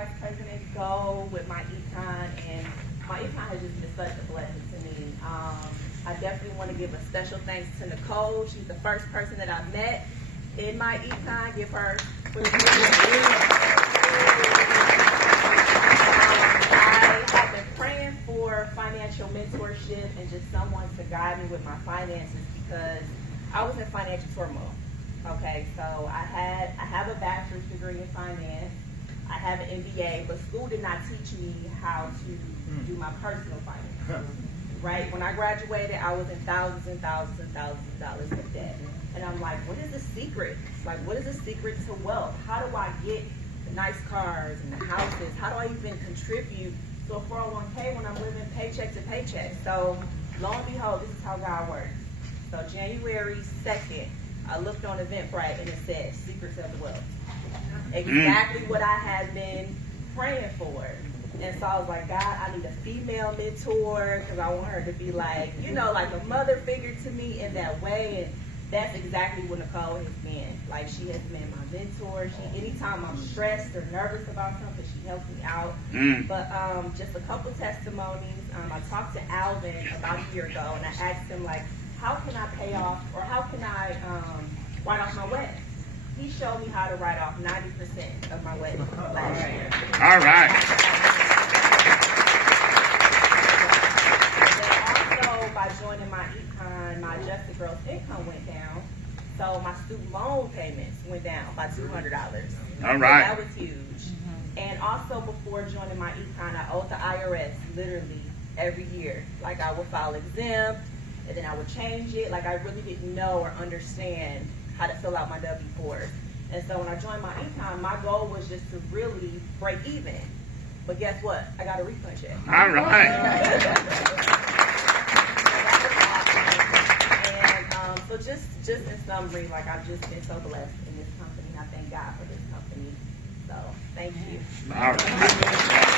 vice president go with my econ, and my econ has just been such a blessing to me. I definitely want to give a special thanks to Nicole. She's the first person that I met in my econ. Give her for the I have been praying for financial mentorship and just someone to guide me with my finances because I was in financial turmoil. Okay, so I have a bachelor's degree in finance. I have an MBA, but school did not teach me how to do my personal finance. Right? When I graduated, I was in thousands and thousands and thousands of dollars of debt. And I'm like, what is the secret? Like, what is the secret to wealth? How do I get the nice cars and the houses? How do I even contribute to a 401k when I'm living paycheck to paycheck? So, lo and behold, this is how God works. So, January 2nd, I looked on Eventbrite and it said, Secrets of the Wealth. Exactly what I had been praying for. And so I was like, God, I need a female mentor because I want her to be like, you know, like a mother figure to me in that way. And that's exactly what Nicole has been. Like, she has been my mentor. Anytime I'm stressed or nervous about something, she helps me out. But just a couple testimonies. I talked to Alvin about a year ago, and I asked him, like, how can I pay off, or how can I write off my wedding? He showed me how to write off 90% of my wedding last year. All right. By joining my econ, my adjusted gross income went down, so my student loan payments went down by $200. All right. So that was huge. And also before joining my econ, I owed the IRS literally every year. Like, I would file exempt, and then I would change it. Like, I really didn't know or understand how to fill out my W-4. And so when I joined my econ, my goal was just to really break even. But guess what? I got a refund check. All right. So just in summary, like, I've just been so blessed in this company. I thank God for this company. So thank you. All right.